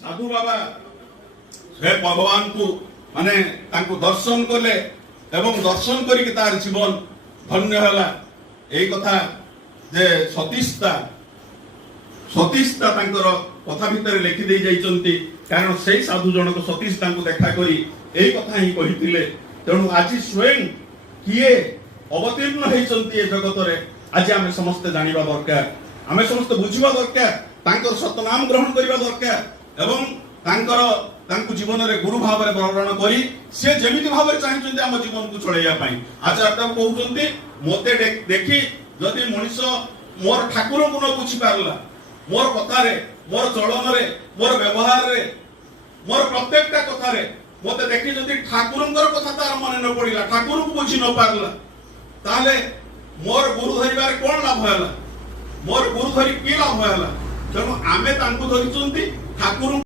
साधु बाबा से भगवान को माने तांको दर्शन कले एवं दर्शन करिक तार जीवन धन्य हला। एई कथा जे सतीशता तांकर कथा भितर लिखि दे जाइचंती कारण से साधु जनक सतीश तांको देखा करी एई कथा ही कहिथिले। तेणु आज स्वयं किए अवतीर्ण होइचंती ए जगत रे आज आमे समस्त जानिबा दरकार, आमे समस्त बुझिबा दरकार, तांकर सतनाम ग्रहण करिबा दरकार एवं तांको जीवन रे गुरु भाव रे वर्णन करी से जेमिति भाव रे चाहिचंती हम जीवन को चलैया पई। आचार्य ताको कहउचंती मोते देखि जदि मनुष्य मोर ठाकुर को न बुझी पारला, मोर कथा रे, मोर चलन रे, मोर व्यवहार रे, मोर प्रत्येकटा कथा रे मोते देखि जदि ठाकुरंकर कथा तार मन न पड़िला, ठाकुर को बुझी न पारला, ताले मोर गुरु धरिबार कोन लाभ होला, मोर गुरु धरि की लाभ होला। तेणु आमे तांको धरिचंती ठाकुर